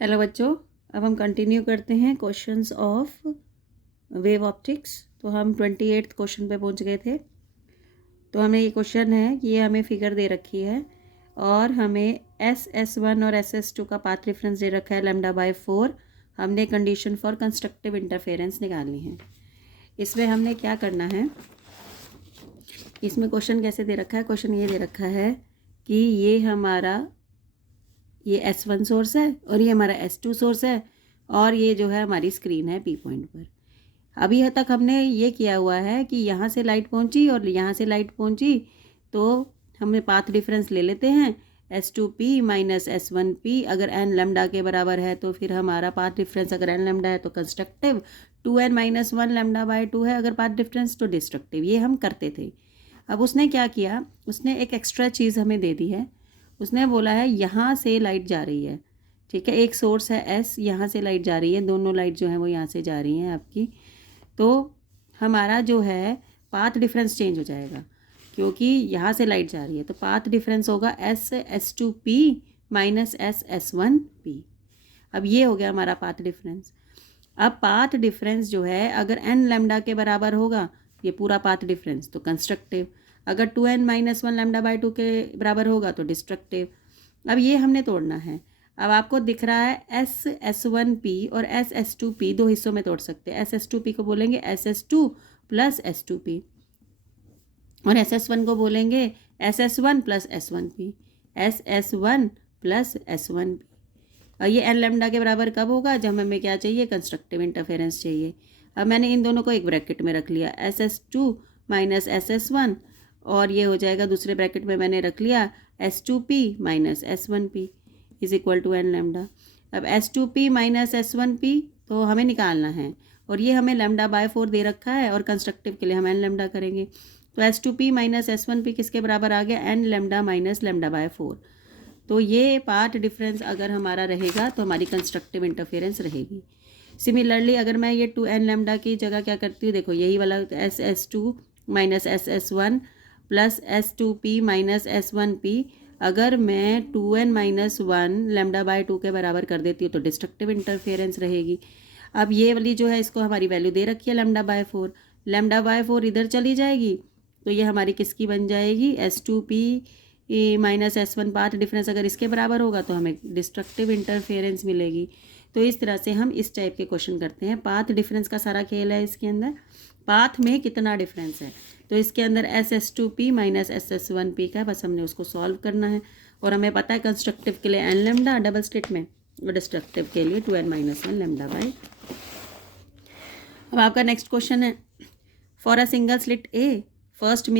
Hello बच्चों, अब हम कंटिन्यू करते हैं क्वेश्चंस ऑफ वेव ऑप्टिक्स। तो हम 28th क्वेश्चन पे पहुंच गए थे। तो हमें ये क्वेश्चन है कि ये हमें फिगर दे रखी है और हमें SS1 और SS2 का पाथ रेफरेंस दे रखा है λ/4। हमने कंडीशन फॉर कंस्ट्रक्टिव इंटरफेरेंस निकालनी है। इसमें हमने क्या करना है, इसमें क्वेश्चन कैसे दे रखा है, क्वेश्चन ये दे रखा है कि ये S1 सोर्स है और ये हमारा S2 सोर्स है और ये जो है हमारी स्क्रीन है P पॉइंट पर। अभी तक हमने ये किया हुआ है कि यहाँ से लाइट पहुँची और यहाँ से लाइट पहुँची, तो हमें पाथ डिफरेंस ले लेते हैं S2P माइनस S1P। अगर n लैम्डा के बराबर है तो फिर हमारा पाथ डिफरेंस, अगर n लैम्डा है तो कंस्ट्रक्टिव, 2n माइनस 1 λ/2 है अगर पाथ डिफरेंस, तो डिस्ट्रक्टिव। ये हम करते थे। अब उसने क्या किया, उसने एक एक्स्ट्रा चीज़ हमें दे दी है। उसने बोला है यहाँ से लाइट जा रही है, ठीक है, एक सोर्स है S, यहाँ से लाइट जा रही है, दोनों लाइट जो है वो यहाँ से जा रही हैं आपकी। तो हमारा जो है पाथ डिफरेंस चेंज हो जाएगा क्योंकि यहाँ से लाइट जा रही है, तो पाथ डिफरेंस होगा S2P माइनस S1P। अब ये हो गया हमारा पाथ डिफरेंस। अब पाथ डिफरेंस जो है अगर n लैम्डा के बराबर होगा, ये पूरा पाथ डिफरेंस, तो कंस्ट्रक्टिव। अगर 2n माइनस 1 λ/2 के बराबर होगा तो डिस्ट्रक्टिव। अब ये हमने तोड़ना है। अब आपको दिख रहा है SS1P और SS2P दो हिस्सों में तोड़ सकते हैं। SS2P को बोलेंगे SS2 प्लस S2P और SS1 को बोलेंगे SS1 plus S1P, SS1 plus S1P। और ये n लैम्डा के बराबर कब होगा, जब हमें क्या चाहिए, कंस्ट्रक्टिव इंटरफेरेंस चाहिए। अब मैंने इन दोनों को एक ब्रैकेट में रख लिया, SS2 माइनस SS1, और ये हो जाएगा दूसरे ब्रैकेट में मैंने रख लिया S2P minus S1P is equal to n lambda. अब S2P माइनस S1P तो हमें निकालना है और ये हमें λ/4 दे रखा है और कंस्ट्रक्टिव के लिए हम n लैम्डा करेंगे। तो S2P माइनस S1P किसके बराबर आ गया, n लैम्डा माइनस λ/4। तो ये पार्ट डिफरेंस अगर हमारा रहेगा तो हमारी कंस्ट्रक्टिव इंटरफेरेंस रहेगी। सिमिलरली अगर मैं ये 2n लैम्डा की जगह क्या करती हूँ, देखो यही वाला SS2 minus SS1 plus S2P minus S1P, अगर मैं 2n माइनस 1 λ/2 के बराबर कर देती हूँ तो डिस्ट्रक्टिव इंटरफेरेंस रहेगी। अब ये वाली जो है इसको हमारी वैल्यू दे रखी है λ/4, λ/4 इधर चली जाएगी तो ये हमारी किसकी बन जाएगी, S2P minus S1 path difference अगर इसके बराबर होगा तो हमें डिस्ट्रक्टिव इंटरफेरेंस मिलेगी। तो इस तरह से हम इस टाइप के क्वेश्चन करते हैं। पाथ डिफरेंस का सारा खेल है इसके अंदर, पाथ में कितना डिफरेंस है, तो इसके अंदर SS2P माइनस SS1P का, बस हमने उसको सॉल्व करना है। और हमें पता है कंस्ट्रक्टिव के लिए n लैम्डा डबल स्लिट में और डिस्ट्रक्टिव के लिए 2n माइनस 1 λ/। अब आपका नेक्स्ट क्वेश्चन है, for a single slit A first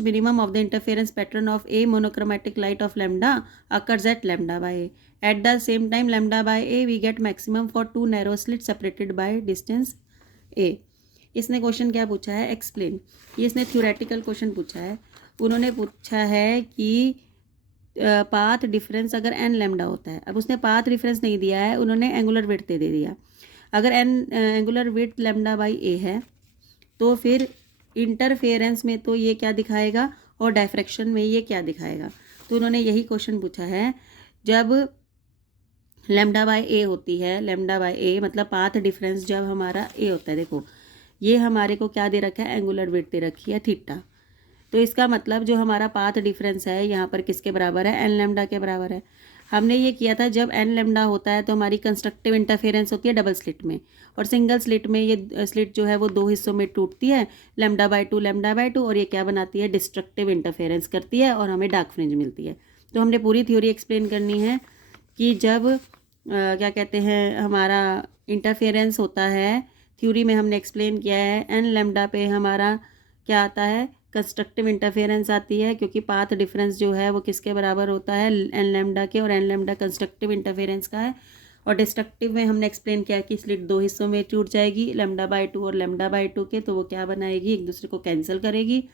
minimum of the interference pattern of A monochromatic light of lambda occurs at λ/A. At the same time λ/A we get maximum for two narrow slits separated by distance A. इसने question क्या पूछा है, explain. ये इसने theoretical question पूछा है। उन्होंने पूछा है कि पाथ डिफरेंस अगर n लैम्डा होता है, अब उसने पाथ डिफरेंस नहीं दिया है, उन्होंने एंगुलर विड्थ दे दिया। अगर एंगुलर विड्थ λ/A है तो फिर इंटरफेरेंस में तो ये क्या दिखाएगा और डायफ्रैक्शन में ये क्या दिखाएगा। तो उन्होंने यही क्वेश्चन पूछा है, जब λ/A होती है, λ/A मतलब पाथ डिफरेंस जब हमारा A होता है, देखो ये हमारे को क्या दे रखा है, एंगुलर विड्थ दे रखी है थीटा। तो इसका मतलब जो हमारा पाथ डिफरेंस है यहाँ पर किसके बराबर है, n लैम्डा के बराबर है। हमने ये किया था जब n लैम्डा होता है तो हमारी कंस्ट्रक्टिव इंटरफेरेंस होती है डबल स्लिट में, और सिंगल स्लिट में ये स्लिट जो है वो दो हिस्सों में टूटती है, λ/2 और ये क्या बनाती है, डिस्ट्रक्टिव इंटरफेरेंस करती है और हमें डार्क फ्रिंज मिलती है। तो हमने पूरी थ्योरी एक्सप्लेन करनी है कि जब क्या कहते हैं हमारा इंटरफेरेंस होता है, थ्योरी में हमने एक्सप्लेन किया है n लैम्डा पे हमारा क्या आता है, कंस्ट्रक्टिव इंटरफेरेंस आती है, क्योंकि पाथ डिफरेंस जो है वो किसके बराबर होता है, n लैम्डा के, और n लैम्डा कंस्ट्रक्टिव इंटरफेरेंस का है। और डिस्ट्रक्टिव में हमने एक्सप्लेन किया कि स्लिट दो हिस्सों में टूट जाएगी, λ/2 और λ/2 के, तो वो क्या बनाएगी, एक दूसरे को कैंसिल करेगी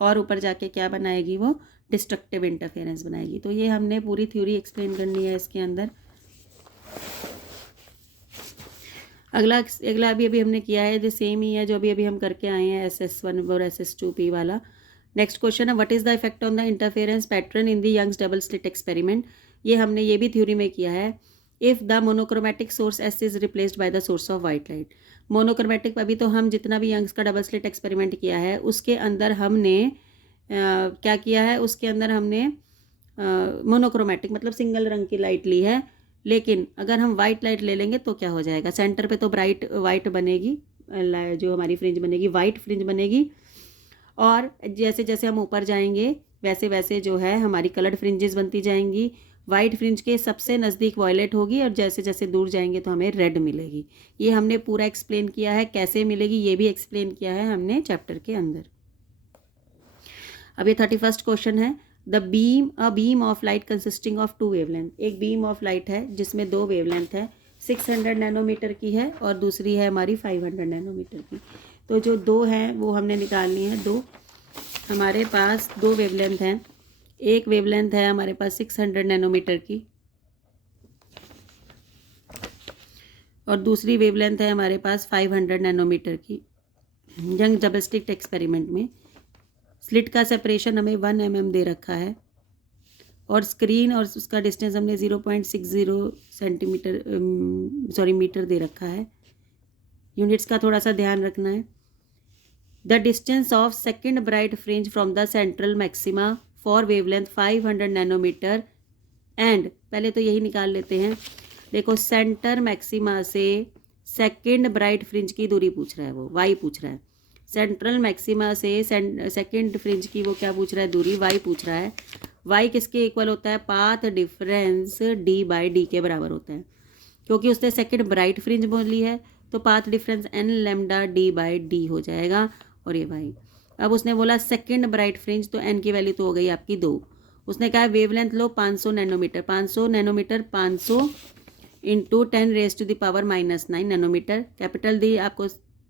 और ऊपर जाके क्या बनाएगी, वो डिस्ट्रक्टिव इंटरफेरेंस बनाएगी। तो ये हमने पूरी थ्योरी एक्सप्लेन करनी है इसके अंदर। अगला अभी हमने किया है जो सेम ही है जो अभी हम करके आए हैं SS1 और SS2P वाला। नेक्स्ट क्वेश्चन है, what is the effect on the interference pattern in the Young's double slit experiment. ये हमने ये भी थ्योरी में किया है। If the monochromatic source S is replaced by the source of white light. Monochromatic अभी तो हम जितना भी यंग्स का डबल स्लिट एक्सपेरिमेंट किया है उसके अंदर हमने क्या किया है, उसके अंदर हमने मोनोक्रोमेटिक मतलब सिंगल रंग की लाइट ली है। लेकिन अगर हम वाइट लाइट ले लेंगे तो क्या हो जाएगा, सेंटर पे तो ब्राइट वाइट बनेगी, जो हमारी फ्रिंज बनेगी वाइट फ्रिंज बनेगी, और जैसे जैसे हम ऊपर जाएंगे वैसे वैसे जो है हमारी कलर्ड फ्रिंजेस बनती जाएंगी। वाइट फ्रिंज के सबसे नज़दीक वॉयलेट होगी और जैसे जैसे दूर जाएंगे तो हमें रेड मिलेगी। ये हमने पूरा एक्सप्लेन किया है, कैसे मिलेगी ये भी एक्सप्लेन किया है हमने चैप्टर के अंदर। अब ये 31st क्वेश्चन है, the beam a beam of light consisting of two wavelength. एक बीम ऑफ लाइट है जिसमें दो वेवलेंथ है, 600 नैनोमीटर की है और दूसरी है हमारी 500 नैनोमीटर की। तो जो दो हैं वो हमने निकालनी है। दो हमारे पास दो वेवलेंथ हैं, एक वेवलेंथ है हमारे पास 600 नैनोमीटर की और दूसरी वेवलेंथ है हमारे पास 500 नैनोमीटर की। यंग डबल स्लिट एक्सपेरिमेंट में स्लिट का सेपरेशन हमें 1 mm दे रखा है और स्क्रीन और उसका डिस्टेंस हमने 0.60 सेंटीमीटर मीटर दे रखा है। यूनिट्स का थोड़ा सा ध्यान रखना है। The distance of second bright fringe from the central maxima for wavelength 500 nanometre and, पहले तो यही निकाल लेते हैं। देखो सेंटर मैक्सिमा से सेकेंड ब्राइट फ्रिंज की दूरी पूछ रहा है, वो वाई पूछ रहा है। सेंट्रल मैक्सिमा से सेकेंड फ्रिंज की वो क्या पूछ रहा है, दूरी वाई पूछ रहा है। वाई किसके इक्वल होता है, path difference d by D के बराबर होता है। क्योंकि उसने सेकेंड ब्राइट फ्रिंज बोली है तो path difference n lambda D by d हो जाएगा और ये वाई। अब उसने बोला सेकेंड ब्राइट फ्रिंज, तो एन की वैल्यू तो हो गई आपकी 2। उसने कहा वेवलेंथ लो 500 nanometre, 500 nanometre 500 into 10⁻⁻⁹ nanometre. Capital D आपको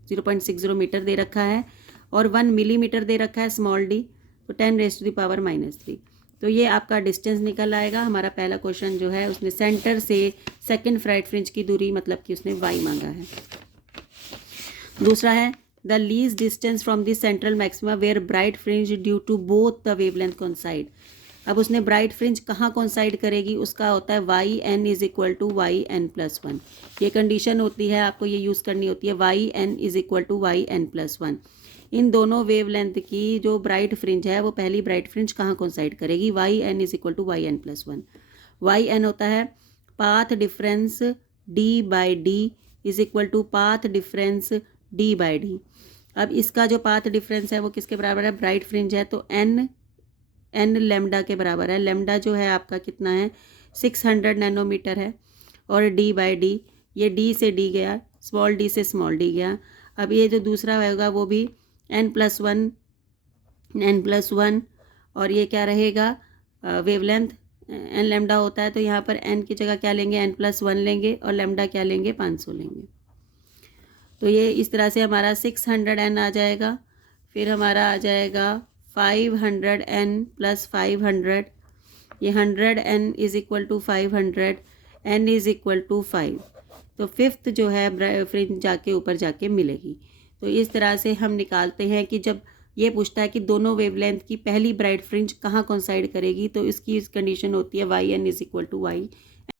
0.60 मीटर दे रखा है और 1 मिलीमीटर दे रखा है स्मॉल डी, तो 10⁻⁻3। तो ये आपका डिस्टेंस निकल आएगा। हमारा पहला क्वेश्चन जो है उसने सेंटर से सेकेंड ब्राइट फ्रिंज की दूरी मतलब कि उसने वाई मांगा है। दूसरा है the least distance from the central maxima where bright fringe due to both the wavelength coincide. अब उसने ब्राइट फ्रिंज कहाँ कोइंसाइड करेगी, उसका होता है y n is equal to y n plus 1। ये कंडीशन होती है, आपको ये यूज़ करनी होती है, y n is equal to y n plus 1। इन दोनों वेवलेंथ की जो ब्राइट फ्रिंज है वो पहली ब्राइट फ्रिंज कहाँ कोइंसाइड करेगी, y n is equal to y n plus 1। Y n होता है path difference d by D is equal to path difference d by D. अब इसका जो पाथ डिफरेंस है वो किसके बराबर है, ब्राइट फ्रिंज है तो एन लेमडा के बराबर है। लेमडा जो है आपका कितना है 600 नैनोमीटर है और डी बाई डी, ये डी से डी गया, स्मॉल डी से स्मॉल डी गया। अब ये जो दूसरा होगा वो भी n+1 और ये क्या रहेगा वेवलेंथ एन लेमडा होता है, तो यहाँ पर n की जगह क्या लेंगे n+1 लेंगे और लेमडा क्या लेंगे 500 लेंगे। तो ये इस तरह से हमारा 600n आ जाएगा। फिर हमारा आ जाएगा 500n प्लस 500, ये 100n is equal to 500, n is equal to 5। तो फिफ्थ जो है फ्रिंज जाके ऊपर जाके मिलेगी। तो इस तरह से हम निकालते हैं कि जब ये पूछता है कि दोनों वेवलेंथ की पहली ब्राइट फ्रिंज कहाँ कोइंसाइड करेगी, तो इसकी कंडीशन होती है y n is equal to Y